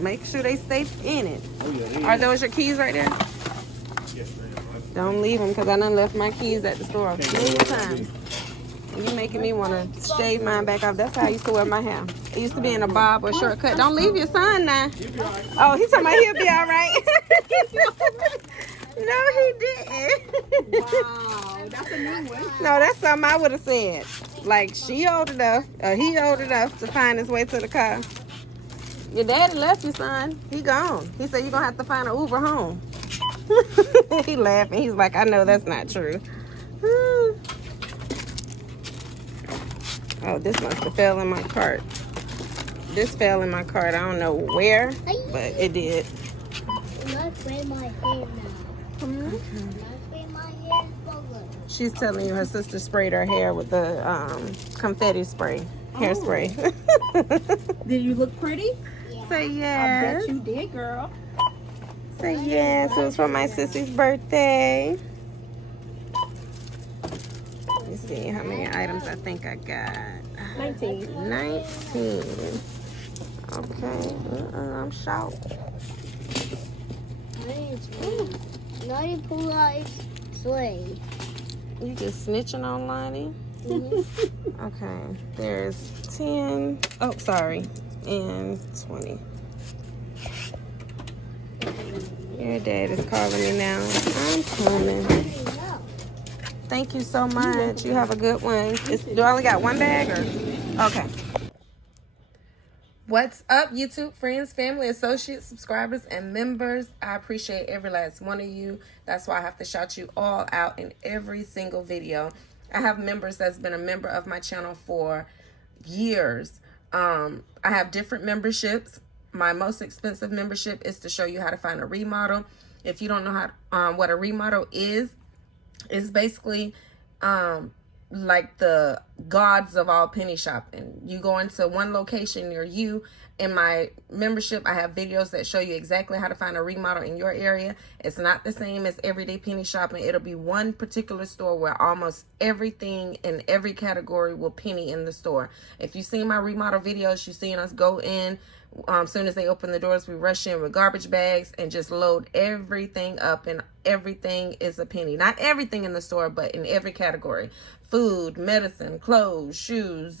make sure they stay in it. Oh, yeah. Are those your keys right there? Yes, ma'am. Don't leave them, because I done left my keys at the store many times. You making me want to shave mine back off. That's how I used to wear my hair. It used to be in a bob or shortcut. Don't leave your son now. Oh, he's talking about he'll be all right. No, he didn't. Wow, that's a new one. No, that's something I would have said. Like, she old enough, or he old enough to find his way to the car. Your daddy left you, son. He gone. He said you're going to have to find an Uber home. He laughing. He's like, I know that's not true. Oh, this must have fell in my cart. This fell in my cart. I don't know where, but it did. Let's wear my hair now. Okay. Let's wear my hair forward. She's telling you her sister sprayed her hair with the confetti spray, hairspray. Did you look pretty? Yeah. Say I yes. bet you did, girl. Say yes. It was for my sissy's birthday. Let me see how many items I think I got. 19. 19. Okay. I'm short. Now you pull out sleigh. You just snitching on Lonnie? Okay. There's 10. Oh, sorry. And 20. Your dad is calling me now. I'm coming. Thank you so much. You have a good one. Do I only got one bag or? Okay. What's up, YouTube friends, family, associates, subscribers, and members? I appreciate every last one of you. That's why I have to shout you all out in every single video. I have members that's been a member of my channel for years. I have different memberships. My most expensive membership is to show you how to find a remodel. If you don't know how what a remodel is, it's basically like the gods of all penny shopping. You go into one location near you. In my membership, I have videos that show you exactly how to find a remodel in your area. It's not the same as everyday penny shopping. It'll be one particular store where almost everything in every category will penny in the store. If you've seen my remodel videos, you've seen us go in. As soon as they open the doors, we rush in with garbage bags and just load everything up, and everything is a penny. Not everything in the store, but in every category. Food, medicine, clothes, shoes,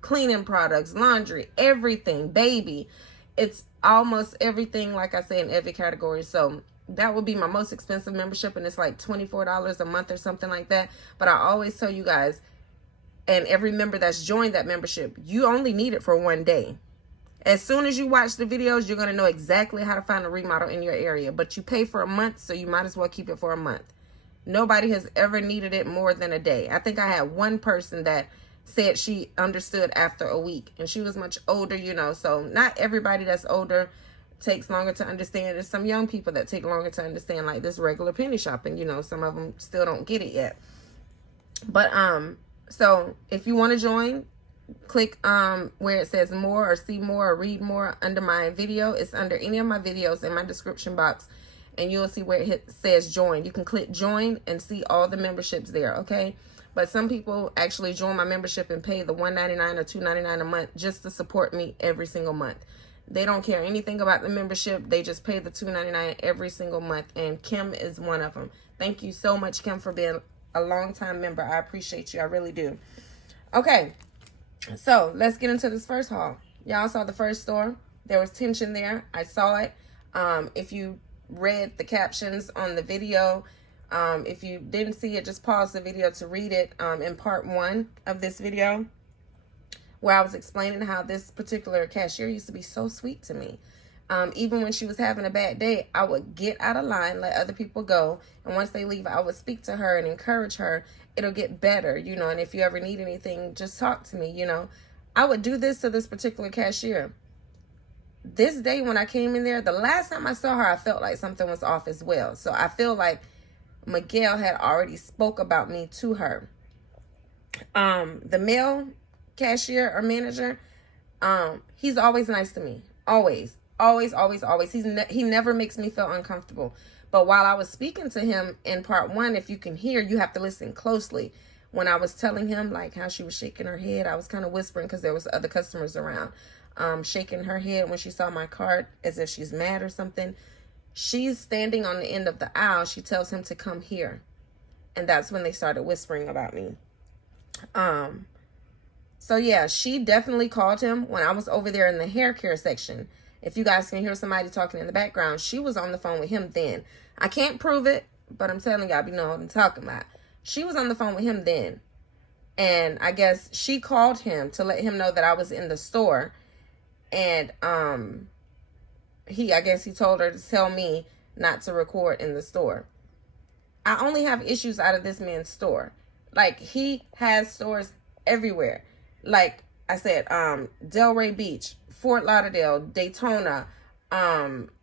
cleaning products, laundry, everything, baby. It's almost everything, like I said, in every category. So that would be my most expensive membership, and it's like $24 a month or something like that. But I always tell you guys, and every member that's joined that membership, you only need it for one day. As soon as you watch the videos, you're going to know exactly how to find a remodel in your area. But you pay for a month, so you might as well keep it for a month. Nobody has ever needed it more than a day. I think I had one person that said she understood after a week. And she was much older, you know. So not everybody that's older takes longer to understand. There's some young people that take longer to understand, like this regular penny shopping. You know, some of them still don't get it yet. But, so if you want to join, click where it says more or see more or read more under my video. It's under any of my videos in my description box, and you'll see where it says join. You can click join and see all the memberships there, okay? But some people actually join my membership and pay the $1.99 or $2.99 a month just to support me every single month. They don't care anything about the membership. They just pay the $2.99 every single month, and Kim is one of them. Thank you so much, Kim, for being a long-time member. I appreciate you. I really do. Okay. So let's get into this first haul. Y'all saw the first store. There was tension there. I saw it. If you read the captions on the video, if you didn't see it, just pause the video to read it in part 1 of this video, where I was explaining how this particular cashier used to be so sweet to me. Even when she was having a bad day, I would get out of line, let other people go, and once they leave, I would speak to her and encourage her. It'll get better, you know, and if you ever need anything, just talk to me, you know. I would do this to this particular cashier. This day when I came in there, the last time I saw her, I felt like something was off as well. So I feel like Miguel had already spoke about me to her. The male cashier or manager, he's always nice to me. Always. He never makes me feel uncomfortable. But while I was speaking to him in part 1, if you can hear, you have to listen closely. When I was telling him like how she was shaking her head, I was kind of whispering because there was other customers around. shaking her head when she saw my cart as if she's mad or something. She's standing on the end of the aisle. She tells him to come here. And that's when they started whispering about me. So yeah, she definitely called him when I was over there in the hair care section. If you guys can hear somebody talking in the background, she was on the phone with him then. I can't prove it, but I'm telling y'all, you know what I'm talking about. She was on the phone with him then. And I guess she called him to let him know that I was in the store. And I guess he told her to tell me not to record in the store. I only have issues out of this man's store. Like, he has stores everywhere. Like I said, Delray Beach, Fort Lauderdale, Daytona,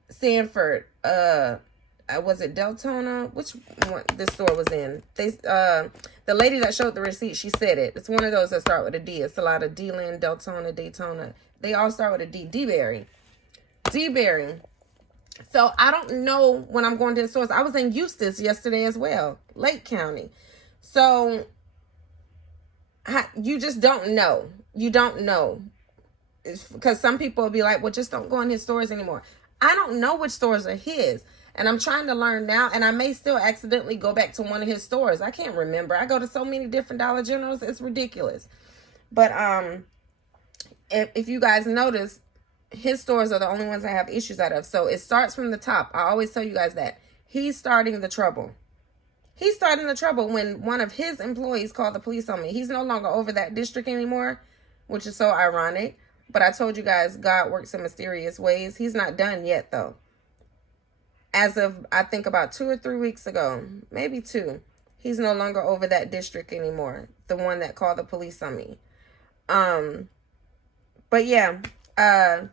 Sanford, was it Deltona? Which one this store was in? The lady that showed the receipt, she said it. It's one of those that start with a D. It's a lot of D-Land, Deltona, Daytona. They all start with a D. D-Berry. D-Berry. So I don't know when I'm going to the stores. I was in Eustis yesterday as well, Lake County. So you just don't know. You don't know. Because some people will be like, well, just don't go in his stores anymore. I don't know which stores are his. And I'm trying to learn now. And I may still accidentally go back to one of his stores. I can't remember. I go to so many different Dollar Generals. It's ridiculous. But if you guys notice, his stores are the only ones I have issues out of. So it starts from the top. I always tell you guys that. He's starting the trouble. He's starting the trouble when one of his employees called the police on me. He's no longer over that district anymore, which is so ironic. But I told you guys, God works in mysterious ways. He's not done yet, though. As of, I think, about 2 or 3 weeks ago, maybe 2, he's no longer over that district anymore. The one that called the police on me. But yeah, I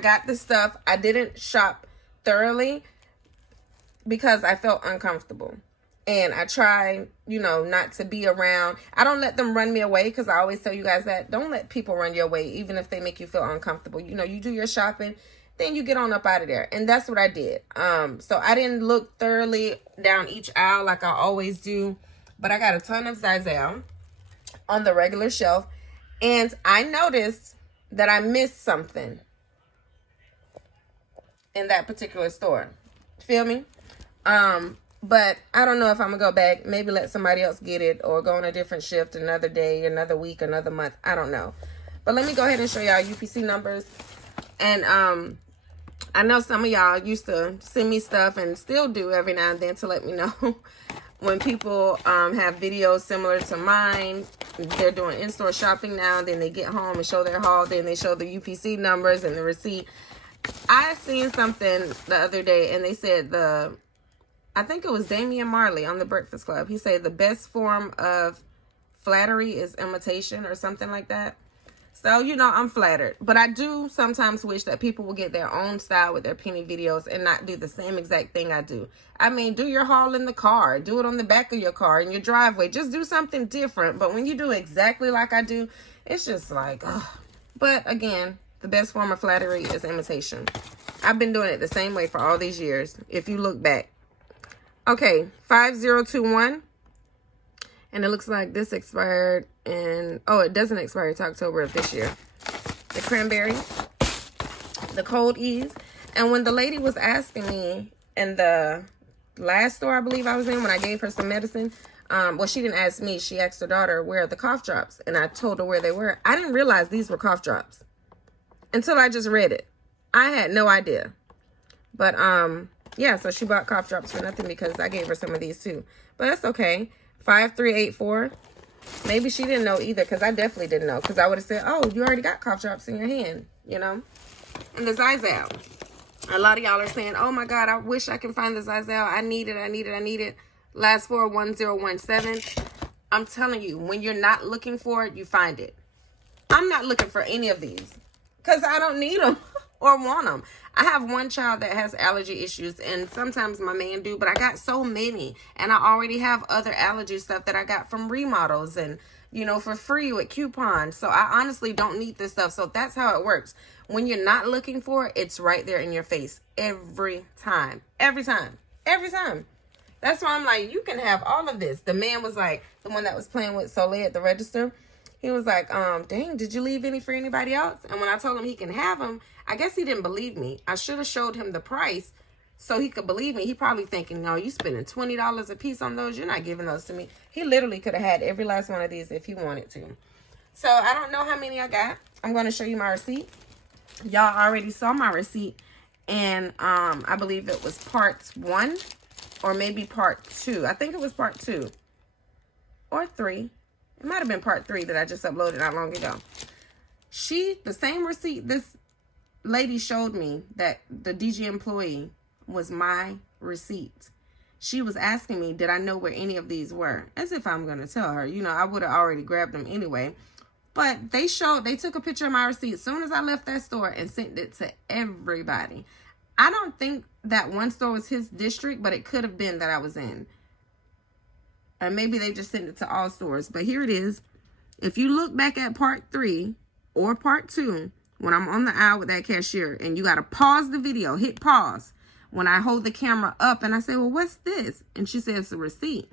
got the stuff. I didn't shop thoroughly because I felt uncomfortable. And I try, not to be around. I don't let them run me away because I always tell you guys that. Don't let people run your way, even if they make you feel uncomfortable. You do your shopping, then you get on up out of there. And that's what I did. So I didn't look thoroughly down each aisle like I always do. But I got a ton of Zizal on the regular shelf. And I noticed that I missed something in that particular store. Feel me? But I don't know if I'm going to go back, maybe let somebody else get it or go on a different shift another day, another week, another month. I don't know. But let me go ahead and show y'all UPC numbers. And I know some of y'all used to send me stuff and still do every now and then to let me know when people have videos similar to mine. They're doing in-store shopping now. Then they get home and show their haul. Then they show the UPC numbers and the receipt. I seen something the other day and they said I think it was Damian Marley on the Breakfast Club. He said the best form of flattery is imitation or something like that. So, I'm flattered. But I do sometimes wish that people will get their own style with their penny videos and not do the same exact thing I do. I mean, do your haul in the car. Do it on the back of your car, in your driveway. Just do something different. But when you do exactly like I do, it's just like, ugh. But again, the best form of flattery is imitation. I've been doing it the same way for all these years, if you look back. Okay, 5021. And it looks like this expired in, it doesn't expire until October of this year. The cranberry, the cold ease. And when the lady was asking me in the last store I believe I was in, when I gave her some medicine, well, she didn't ask me. She asked her daughter where are the cough drops. And I told her where they were. I didn't realize these were cough drops until I just read it. I had no idea. But, yeah, so she bought cough drops for nothing because I gave her some of these too. But that's okay. 5384. Maybe she didn't know either because I definitely didn't know. Because I would have said, oh, you already got cough drops in your hand, And the Zizal. A lot of y'all are saying, oh my God, I wish I can find the Zizal. I need it. Last 4, 1017. I'm telling you, when you're not looking for it, you find it. I'm not looking for any of these because I don't need them or want them. I have one child that has allergy issues and sometimes my man do, but I got so many and I already have other allergy stuff that I got from remodels and, for free with coupons. So I honestly don't need this stuff. So that's how it works. When you're not looking for it, it's right there in your face every time. Every time. That's why I'm like, you can have all of this. The man was like, the one that was playing with Soleil at the register. He was like, dang, did you leave any for anybody else? And when I told him he can have them, I guess he didn't believe me. I should have showed him the price so he could believe me. He probably thinking, no, you spending $20 a piece on those. You're not giving those to me. He literally could have had every last one of these if he wanted to. So I don't know how many I got. I'm going to show you my receipt. Y'all already saw my receipt. And I believe it was part 1 or maybe part 2. I think it was part 2 or 3. It might have been part 3 that I just uploaded not long ago. The same receipt this lady showed me, that the DG employee, was my receipt. She was asking me, did I know where any of these were? As if I'm going to tell her. You know, I would have already grabbed them anyway. But they took a picture of my receipt as soon as I left that store and sent it to everybody. I don't think that one store was his district, but it could have been that I was in. Or maybe they just sent it to all stores. But here it is. If you look back at part 3 or part 2, when I'm on the aisle with that cashier, and you got to pause the video, hit pause. When I hold the camera up and I say, well, what's this? And she says, it's a receipt.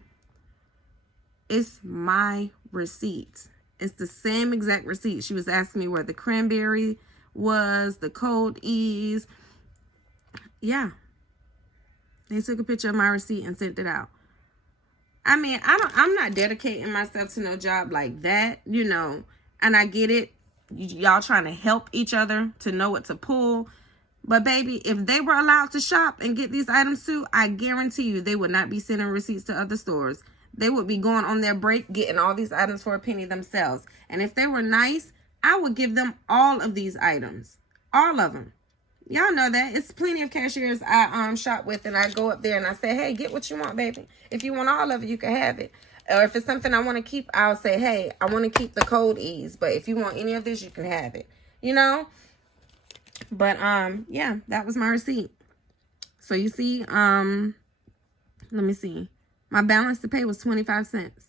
It's my receipt. It's the same exact receipt. She was asking me where the cranberry was, the cold E's. Yeah. They took a picture of my receipt and sent it out. I mean, I'm not dedicating myself to no job like that, you know, and I get it. Y'all trying to help each other to know what to pull. But baby, if they were allowed to shop and get these items too, I guarantee you they would not be sending receipts to other stores. They would be going on their break, getting all these items for a penny themselves. And if they were nice, I would give them all of these items. All of them. Y'all know that. It's plenty of cashiers I shop with, and I go up there and I say, hey, get what you want, baby. If you want all of it, you can have it. Or if it's something I want to keep, I'll say, hey, I want to keep the cold E's, but if you want any of this, you can have it. You know? But yeah, that was my receipt. So you see, let me see. My balance to pay was 25 cents.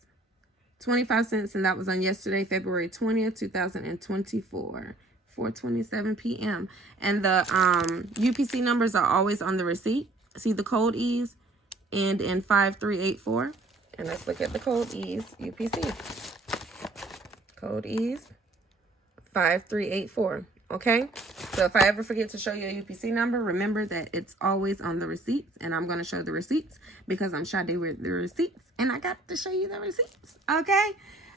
25 cents, and that was on yesterday, February 20th, 2024. 4:27 p.m. And the UPC numbers are always on the receipt. See the code E's and in 5384. And let's look at the code E's UPC. Code E's 5384. Okay, so if I ever forget to show you a UPC number, remember that it's always on the receipts, and I'm going to show the receipts because I'm SadeWithTheReceipts, and I got to show you the receipts. Okay.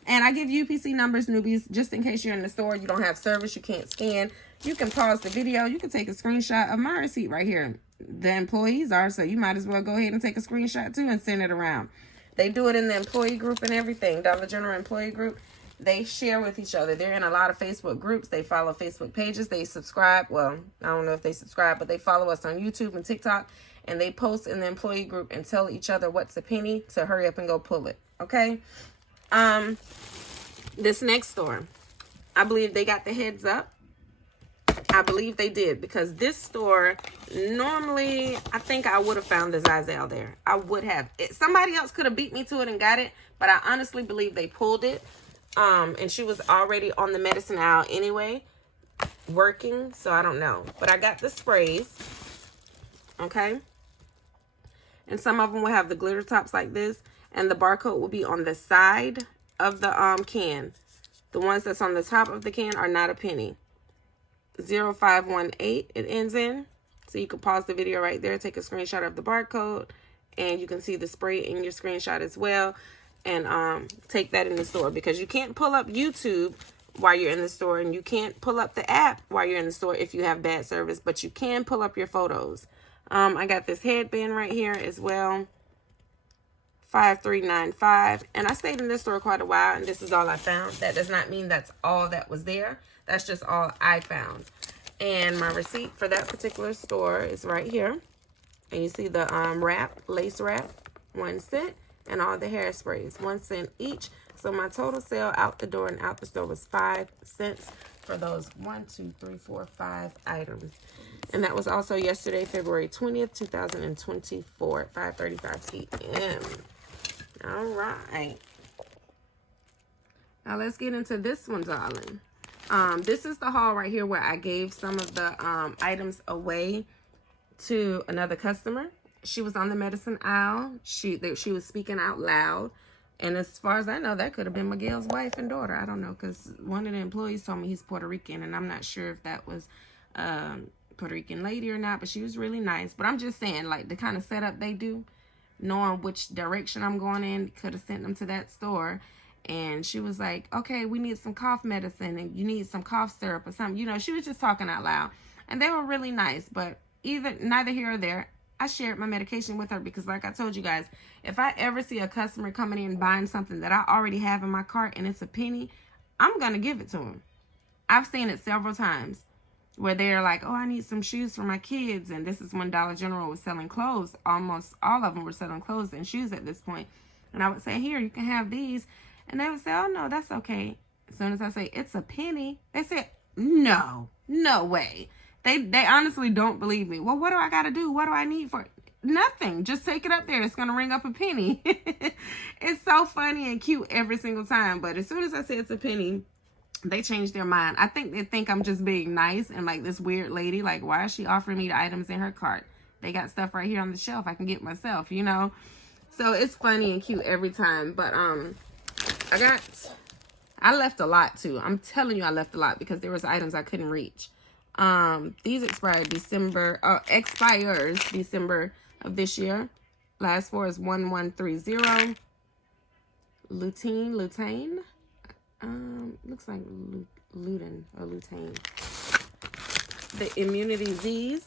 And I give UPC numbers, newbies, just in case you're in the store, you don't have service, you can't scan. You can pause the video. You can take a screenshot of my receipt right here. The employees are, so you might as well go ahead and take a screenshot too and send it around. They do it in the employee group and everything. Dollar General employee group. They share with each other. They're in a lot of Facebook groups. They follow Facebook pages. They subscribe. Well, I don't know if they subscribe, but they follow us on YouTube and TikTok. And they post in the employee group and tell each other what's a penny to hurry up and go pull it. Okay? This next store, I believe they got the heads up. I believe they did, because this store, normally, I think I would have found the Zazel there. I would have. Somebody else could have beat me to it and got it, but I honestly believe they pulled it. And she was already on the medicine aisle anyway, working, so I don't know. But I got the sprays, okay? And some of them will have the glitter tops like this, and the barcode will be on the side of the can. The ones that's on the top of the can are not a penny. 0518 it ends in. So you can pause the video right there, take a screenshot of the barcode, and you can see the spray in your screenshot as well. And take that in the store, because you can't pull up YouTube while you're in the store, and you can't pull up the app while you're in the store if you have bad service, but you can pull up your photos. I got this headband right here as well. 5395, and I stayed in this store quite a while, and this is all I found. That does not mean that's all that was there. That's just all I found. And my receipt for that particular store is right here, and you see the lace wrap, 1 cent, and all the hairsprays, 1 cent each. So my total sale out the door and out the store was 5 cents for those 5 items. And that was also yesterday, February 20th, 2024 at 5:35 p.m. All right. Now let's get into this one, darling. This is the haul right here where I gave some of the items away to another customer. She was on the medicine aisle. She was speaking out loud. And as far as I know, that could have been Miguel's wife and daughter. I don't know, because one of the employees told me he's Puerto Rican, and I'm not sure if that was Puerto Rican lady or not, but she was really nice. But I'm just saying, like, the kind of setup they do, knowing which direction I'm going in, could have sent them to that store. And she was like, okay, we need some cough medicine, and you need some cough syrup or something. You know, she was just talking out loud. And they were really nice, but neither here or there. I shared my medication with her because, like I told you guys, if I ever see a customer coming in buying something that I already have in my cart and it's a penny, I'm going to give it to them. I've seen it several times where they're like, oh, I need some shoes for my kids. And this is when Dollar General was selling clothes. Almost all of them were selling clothes and shoes at this point. And I would say, here, you can have these. And they would say, oh, no, that's okay. As soon as I say, it's a penny, they say, no way. They honestly don't believe me. Well, what do I got to do? What do I need for it? Nothing. Just take it up there. It's going to ring up a penny. It's so funny and cute every single time. But as soon as I say it's a penny, they change their mind. I think they think I'm just being nice and like this weird lady. Like, why is she offering me the items in her cart? They got stuff right here on the shelf I can get myself, you know? So it's funny and cute every time. But I left a lot too. I'm telling you, I left a lot because there was items I couldn't reach. These expires December of this year. Last four is 1130. Lutein. Looks like lutein or lutein. The Immunity Z's.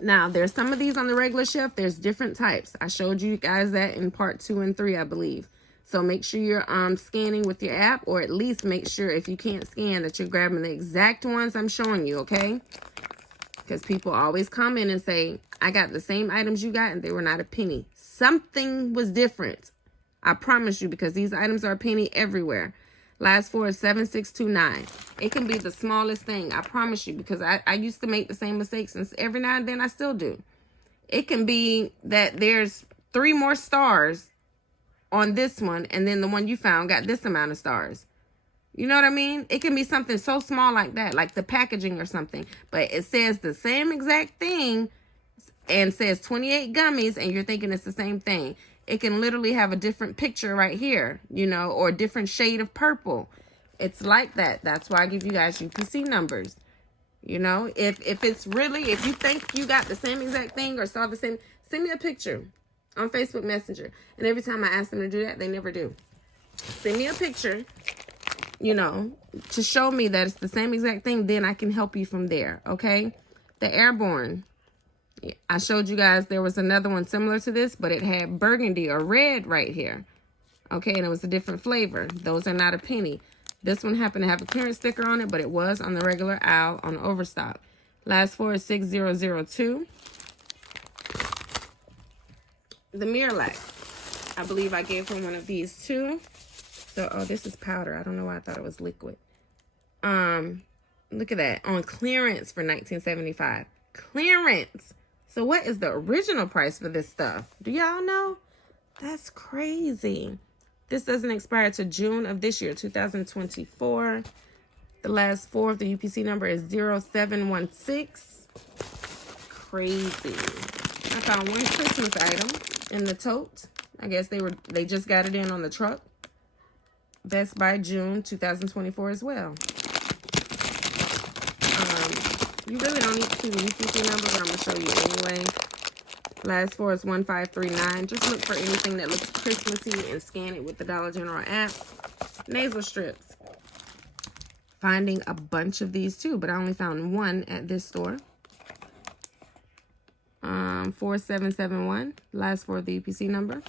Now, there's some of these on the regular shelf. There's different types. I showed you guys that in part 2 and 3, I believe. So make sure you're scanning with your app, or at least make sure if you can't scan that you're grabbing the exact ones I'm showing you, okay? Because people always comment and say, I got the same items you got and they were not a penny. Something was different. I promise you, because these items are a penny everywhere. Last four is 7629. It can be the smallest thing. I promise you, because I used to make the same mistakes, and every now and then I still do. It can be that there's 3 more stars on this one, and then the one you found got this amount of stars. You know what I mean? It can be something so small like that, like the packaging or something, but it says the same exact thing and says 28 gummies, and you're thinking it's the same thing. It can literally have a different picture right here, you know, or a different shade of purple. It's like that. That's why I give you guys UPC numbers. You know, if it's really, if you think you got the same exact thing or saw the same, send me a picture on Facebook Messenger. And every time I ask them to do that, they never do. Send me a picture, you know, to show me that it's the same exact thing. Then I can help you from there, okay? The Airborne. I showed you guys there was another one similar to this, but it had burgundy or red right here. Okay, and it was a different flavor. Those are not a penny. This one happened to have a clearance sticker on it, but it was on the regular aisle on overstock. Last four is 6002. The Miralax. I believe I gave her one of these too. So, oh, this is powder. I don't know why I thought it was liquid. Look at that. On clearance for $19.75. Clearance. So what is the original price for this stuff? Do y'all know? That's crazy. This doesn't expire to June of this year, 2024. The last four of the UPC number is 0716. Crazy. I found one Christmas item in the tote. I guess they just got it in on the truck. Best by June 2024 as well. You really don't need to see the UPC number, but I'm going to show you anyway. Last four is 1539. Just look for anything that looks Christmassy and scan it with the Dollar General app. Nasal strips. Finding a bunch of these too, but I only found one at this store. 4771. Last four of the UPC number.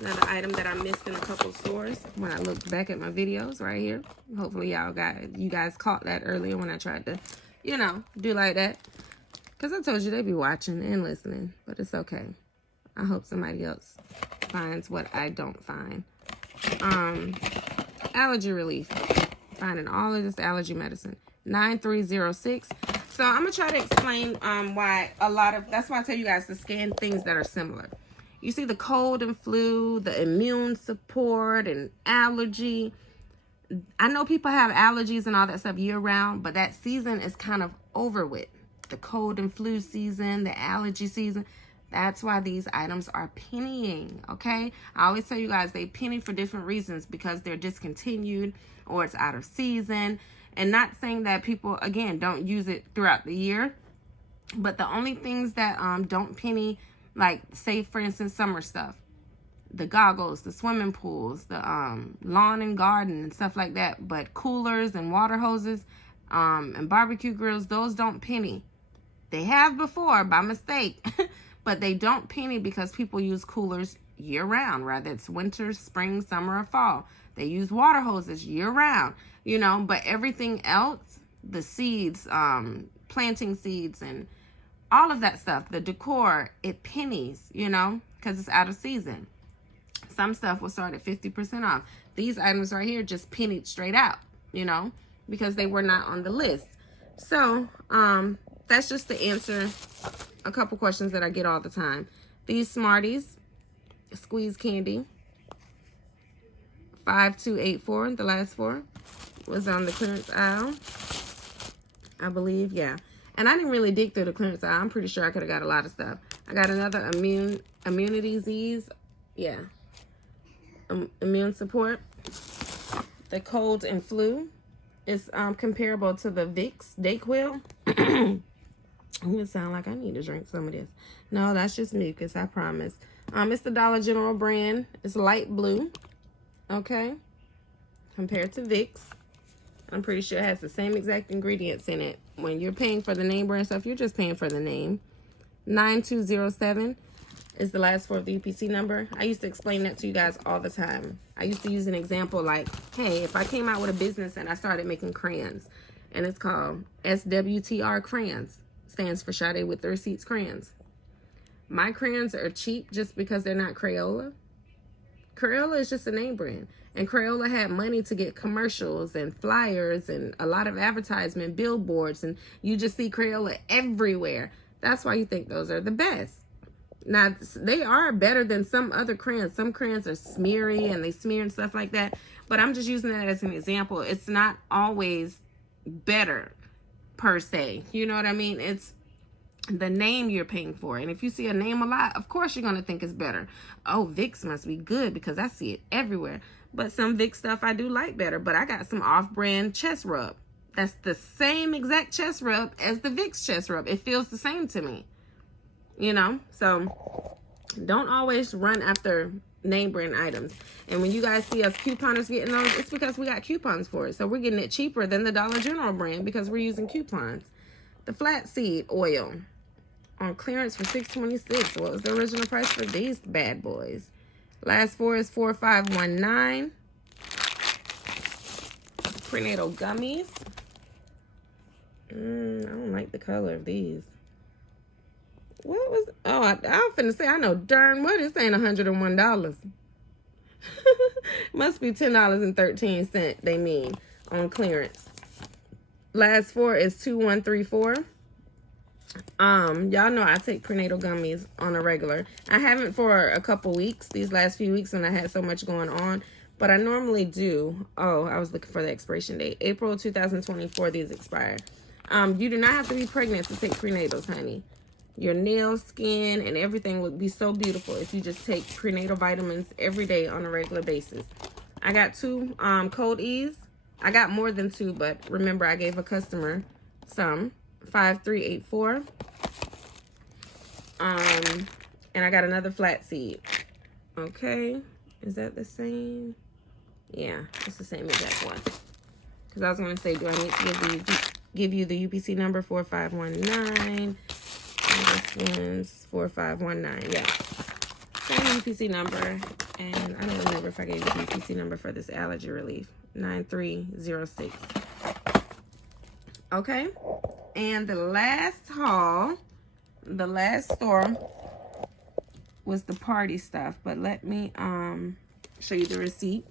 Another item that I missed in a couple stores when I looked back at my videos right here. Hopefully you guys caught that earlier when I tried to, you know, do like that. Because I told you they'd be watching and listening, but it's okay. I hope somebody else finds what I don't find. Allergy relief. Finding all of this allergy medicine. 9306. So I'm going to try to explain why that's why I tell you guys to scan things that are similar. You see the cold and flu, the immune support, and allergy. I know people have allergies and all that stuff year round, but that season is kind of over with. The cold and flu season, the allergy season, That's why these items are pennying, okay? I always tell you guys they penny for different reasons, because they're discontinued or it's out of season. And not saying that people, again, don't use it throughout the year. But the only things that don't penny, like, say, for instance, summer stuff. The goggles, the swimming pools, the lawn and garden and stuff like that. But coolers and water hoses and barbecue grills, those don't penny. They have before by mistake. But they don't penny because people use coolers year-round, whether it's winter, spring, summer, or fall. They use water hoses year-round, you know. But everything else, the seeds, planting seeds, and all of that stuff, the decor, it pennies, you know, because it's out of season. Some stuff will start at 50% off. These items right here just pennied straight out, you know, because they were not on the list. So, that's just to answer a couple questions that I get all the time. These Smarties, squeeze candy, 5284, the last four, was on the clearance aisle, I believe, yeah. And I didn't really dig through the clearance aisle. I'm pretty sure I could have got a lot of stuff. I got another immunity Z's, yeah, immune support. The cold and flu is comparable to the Vicks Dayquil. It sound like I need to drink some of this. No, that's just mucus, I promise. It's the Dollar General brand. It's light blue. Okay. Compared to Vicks. I'm pretty sure it has the same exact ingredients in it. When you're paying for the name brand stuff, you're just paying for the name. 9207 is the last four of the UPC number. I used to explain that to you guys all the time. I used to use an example like, hey, if I came out with a business and I started making crayons, and it's called SWTR crayons. Stands for Sade with the Receipts crayons. My crayons are cheap just because they're not Crayola. Crayola is just a name brand. And Crayola had money to get commercials and flyers and a lot of advertisement, billboards, and you just see Crayola everywhere. That's why you think those are the best. Now, they are better than some other crayons. Some crayons are smeary and they smear and stuff like that. But I'm just using that as an example. It's not always better per se. You know what I mean? It's the name you're paying for. And if you see a name a lot, of course you're going to think it's better. Oh, Vicks must be good because I see it everywhere. But some Vicks stuff I do like better. But I got some off-brand chest rub. That's the same exact chest rub as the Vicks chest rub. It feels the same to me. You know? So don't always run after name brand items. And when you guys see us couponers getting those, it's because we got coupons for it. So we're getting it cheaper than the Dollar General brand because we're using coupons. The flaxseed oil on clearance for $6.26. What was the original price for these bad boys? Last four is 4519. Prenatal gummies. I don't like the color of these. What was, oh, I was finna say, I know darn well this ain't $101. Must be $10.13 they mean on clearance. Last four is 2134. Y'all know I take prenatal gummies on a regular. I haven't for a couple weeks, these last few weeks when I had so much going on, but I normally do. Oh, I was looking for the expiration date. April 2024, these expire. You do not have to be pregnant to take prenatals, honey. Your nails, skin, and everything would be so beautiful if you just take prenatal vitamins every day on a regular basis. I got two Cold Ease. I got more than two, but remember I gave a customer some. 5384. And I got another flaxseed. Okay. Is that the same? Yeah, it's the same exact one. Because I was going to say, do I need to give you the UPC number 4519? This one's 4519. Yeah. Same UPC number. And I don't remember if I gave you the UPC number for this allergy relief. 9306. Okay. And the last haul, the last store was the party stuff. But let me show you the receipt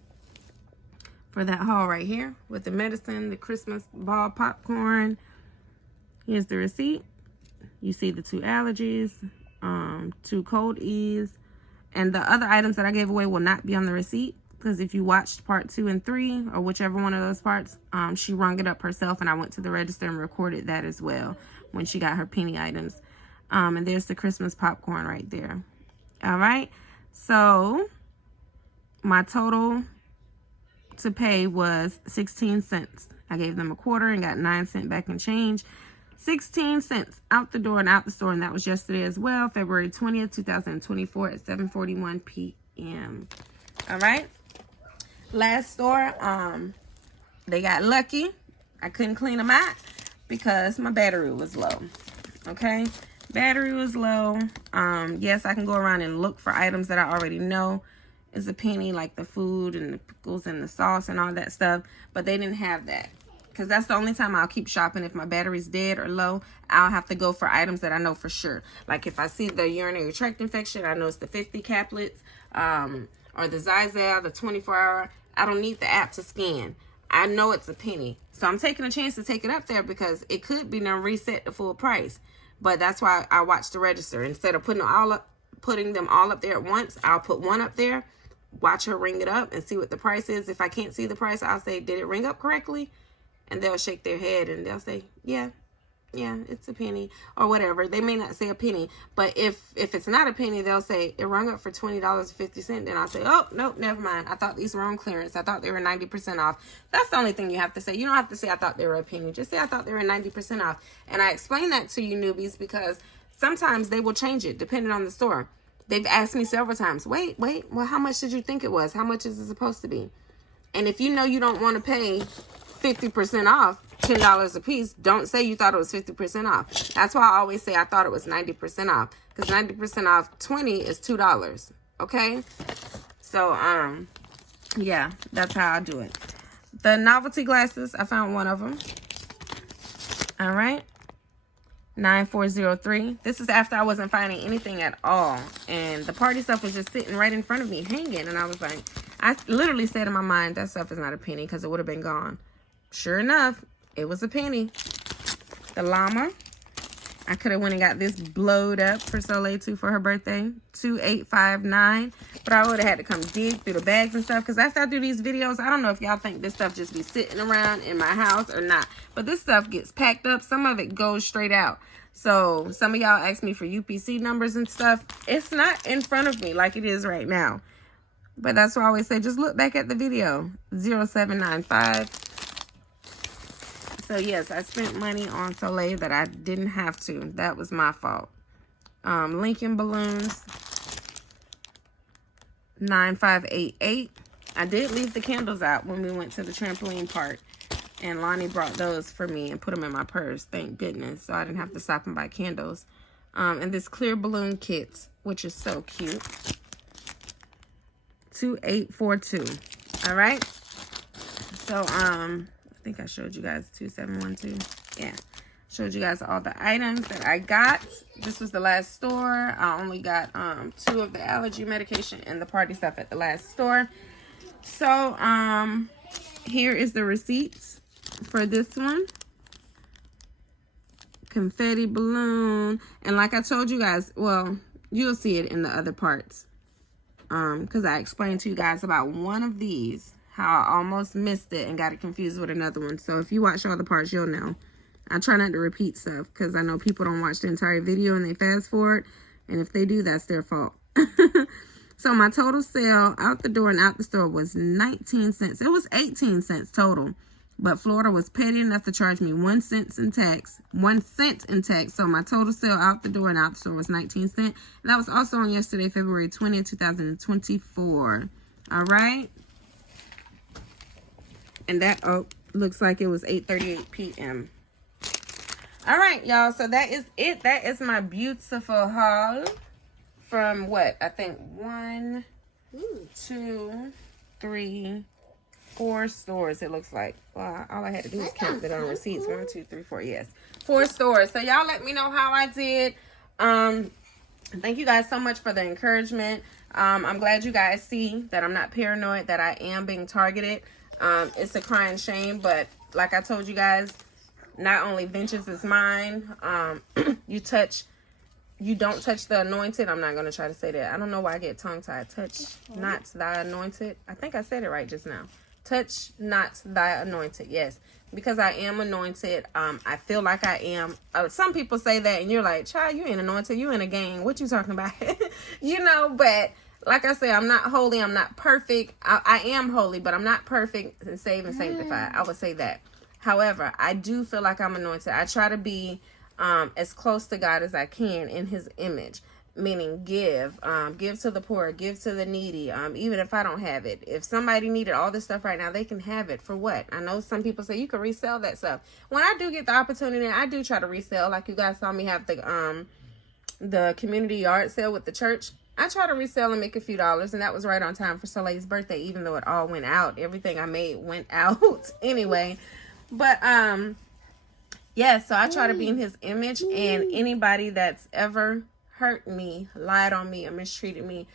for that haul right here with the medicine, the Christmas ball popcorn. Here's the receipt. You see the two allergies, two Cold Ease, and the other items that I gave away will not be on the receipt because if you watched part 2 and 3 or whichever one of those parts, she rung it up herself and I went to the register and recorded that as well when she got her penny items. And there's the Christmas popcorn right there. All right. So my total to pay was 16 cents. I gave them a quarter and got 9 cents back in change. 16 cents out the door and out the store. And that was yesterday as well, February 20th, 2024 at 7:41 p.m. All right. Last store, they got lucky. I couldn't clean them out because my battery was low. Okay. Battery was low. Yes, I can go around and look for items that I already know is a penny, like the food and the pickles and the sauce and all that stuff, but they didn't have that, because that's the only time I'll keep shopping. If my battery's dead or low, I'll have to go for items that I know for sure. Like if I see the urinary tract infection, I know it's the 50 caplets, or the Zizal, the 24-hour. I don't need the app to scan. I know it's a penny, so I'm taking a chance to take it up there because it could be now reset to full price. But that's why I watch the register. Instead of putting them all up there at once, I'll put one up there, watch her ring it up and see what the price is. If I can't see the price, I'll say, did it ring up correctly? And they'll shake their head and they'll say, yeah, it's a penny or whatever. They may not say a penny, but if it's not a penny, they'll say it rung up for $20.50. Then I'll say, oh, nope, never mind. I thought these were on clearance. I thought they were 90% off. That's the only thing you have to say. You don't have to say I thought they were a penny. Just say I thought they were 90% off. And I explain that to you newbies because sometimes they will change it depending on the store. They've asked me several times, wait, well, how much did you think it was? How much is it supposed to be? And if you know you don't want to pay 50% off, $10 a piece, don't say you thought it was 50% off. That's why I always say I thought it was 90% off, because 90% off 20 is $2. Okay. So, yeah, that's how I do it. The novelty glasses, I found one of them. All right. 9403. This is after I wasn't finding anything at all. And the party stuff was just sitting right in front of me, hanging. And I was like, I literally said in my mind, that stuff is not a penny because it would have been gone. Sure enough, it was a penny. The llama. I could have went and got this blowed up for Soleil too for her birthday. 2859. But I would have had to come dig through the bags and stuff. Because after I do these videos, I don't know if y'all think this stuff just be sitting around in my house or not. But this stuff gets packed up. Some of it goes straight out. So some of y'all ask me for UPC numbers and stuff. It's not in front of me like it is right now. But that's why I always say, just look back at the video. 0795. So yes, I spent money on Soleil that I didn't have to. That was my fault. Lincoln balloons. 9588. I did leave the candles out when we went to the trampoline park. And Lonnie brought those for me and put them in my purse. Thank goodness. So I didn't have to stop and buy candles. And this clear balloon kit, which is so cute. 2842. All right. So, I think I showed you guys 2712. Yeah. Showed you guys all the items that I got. This was the last store. I only got 2 of the allergy medication and the party stuff at the last store. So, here is the receipts for this one. Confetti balloon. And like I told you guys, well, you'll see it in the other parts. Because I explained to you guys about one of these, how I almost missed it and got it confused with another one. So if you watch all the parts, you'll know. I try not to repeat stuff because I know people don't watch the entire video and they fast forward. And if they do, that's their fault. So my total sale out the door and out the store was 19 cents. It was 18 cents total. But Florida was petty enough to charge me 1 cent in tax. 1 cent in tax. So my total sale out the door and out the store was 19 cents. And that was also on yesterday, February 20th, 2024. All right. And that, looks like it was 8:38 p.m. All right, y'all. So that is it. That is my beautiful haul from what? I think 1, 2, 3, 4 stores, it looks like. Well, all I had to do was count it on receipts. 1, 2, 3, 4. Yes, 4 stores. So y'all let me know how I did. Thank you guys so much for the encouragement. I'm glad you guys see that I'm not paranoid, that I am being targeted. It's a crying shame, but like I told you guys, not only vengeance is mine. You don't touch the anointed. I'm not going to try to say that. I don't know why I get tongue-tied. Touch not the anointed. I think I said it right just now. Touch not thy anointed. Yes, because I am anointed. I feel like I am. Some people say that, and you're like, child, you ain't anointed. You in a gang. What you talking about? You know, but like I say, I'm not holy. I'm not perfect. I am holy, but I'm not perfect and saved and sanctified. I would say that. However, I do feel like I'm anointed. I try to be as close to God as I can in his image. Meaning give to the poor, give to the needy, even if I don't have it. If somebody needed all this stuff right now, they can have it. For what? I know some people say you can resell that stuff. When I do get the opportunity, I do try to resell. Like you guys saw me have the community yard sale with the church. I try to resell and make a few dollars, and that was right on time for Soleil's birthday, even though it all went out. Everything I made went out anyway. But yeah, so I try to be in his image, and anybody that's ever hurt me, lied on me, or mistreated me,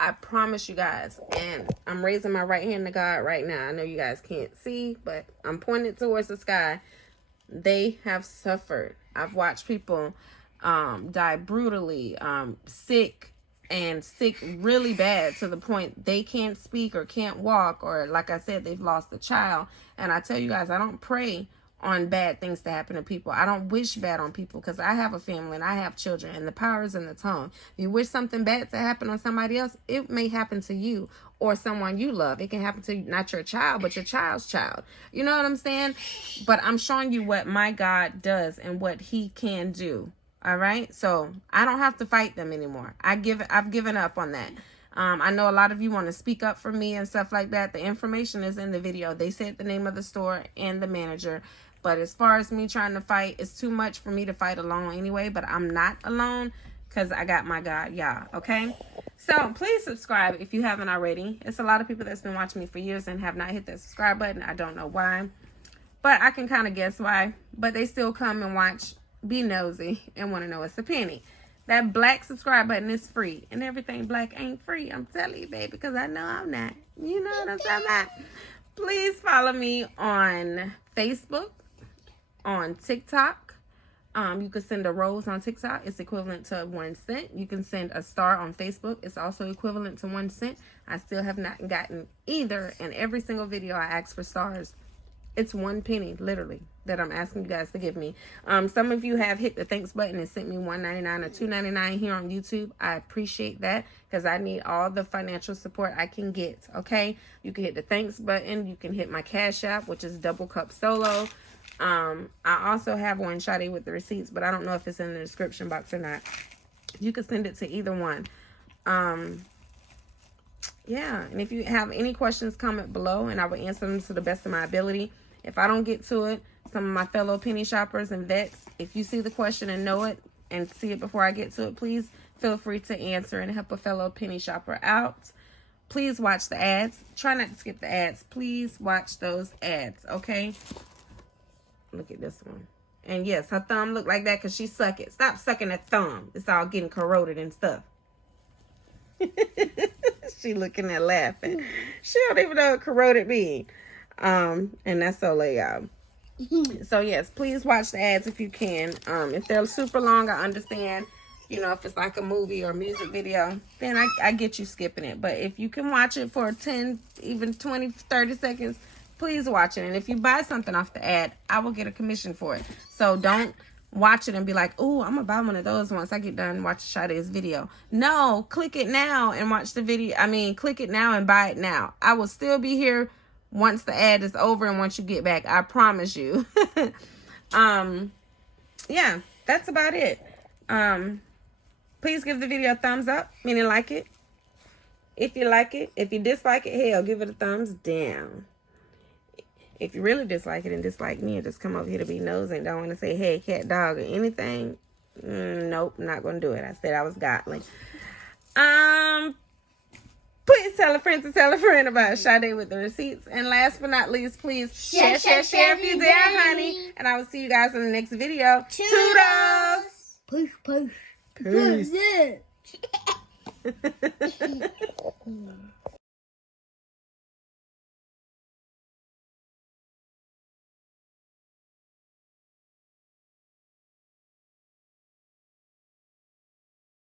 I promise you guys, and I'm raising my right hand to God right now. I know you guys can't see, but I'm pointing towards the sky. They have suffered. I've watched people die brutally, sick really bad to the point they can't speak or can't walk, or like I said, they've lost a child. And I tell you guys, I don't pray on bad things to happen to people. I don't wish bad on people, because I have a family and I have children, and the power is in the tongue. If you wish something bad to happen on somebody else, it may happen to you or someone you love. It can happen to not your child, but your child's child. You know what I'm saying? But I'm showing you what my God does and what he can do. All right? So I don't have to fight them anymore. I've given up on that. I know a lot of you want to speak up for me and stuff like that. The information is in the video. They said the name of the store and the manager. But as far as me trying to fight, it's too much for me to fight alone anyway. But I'm not alone, because I got my God, y'all. Okay? So please subscribe if you haven't already. It's a lot of people that's been watching me for years and have not hit that subscribe button. I don't know why. But I can kind of guess why. But they still come and watch, be nosy, and want to know it's a penny. That black subscribe button is free. And everything black ain't free. I'm telling you, baby, because I know I'm not. You know what I'm talking about? Please follow me on Facebook, on TikTok. You can send a rose on TikTok. It's equivalent to 1 cent. You can send a star on Facebook. It's also equivalent to 1 cent. I still have not gotten either. And every single video I ask for stars, it's 1 penny, literally, that I'm asking you guys to give me. Some of you have hit the thanks button and sent me $1.99 or $2.99 here on YouTube. I appreciate that, because I need all the financial support I can get. Okay, you can hit the thanks button. You can hit my Cash App, which is DoubleCupSolo. I also have one, SadeWithTheReceipts, but I don't know if it's in the description box or not. You can send it to either one. Yeah, and if you have any questions, comment below, and I will answer them to the best of my ability. If I don't get to it, some of my fellow penny shoppers and vets, if you see the question and know it and see it before I get to it, please feel free to answer and help a fellow penny shopper out. Please watch the ads. Try not to skip the ads. Please watch those ads, okay? Look at this one. And yes, her thumb look like that because she suck it. Stop sucking that thumb. It's all getting corroded and stuff. She looking at laughing. She don't even know what corroded mean. And that's so late, y'all. So yes, please watch the ads if you can. If they're super long, I understand. You know, if it's like a movie or a music video, then I get you skipping it. But if you can watch it for 10, even 20, 30 seconds, please watch it. And if you buy something off the ad, I will get a commission for it. So don't watch it and be like, oh, I'm gonna buy one of those once I get done watching Sade's video. No, click it now and watch the video. I mean, click it now and buy it now. I will still be here once the ad is over and once you get back. I promise you. Yeah, that's about it. Please give the video a thumbs up, meaning like it. If you like it. If you dislike it, hell, give it a thumbs down. If you really dislike it and dislike me and just come over here to be nosy and don't want to say, hey, cat, dog, or anything, nope, not going to do it. I said I was godly. Please tell a friend to tell a friend about Sade with the Receipts. And last but not least, please share if you dare, honey. And I will see you guys in the next video. Toodles! Push. Peace. Push.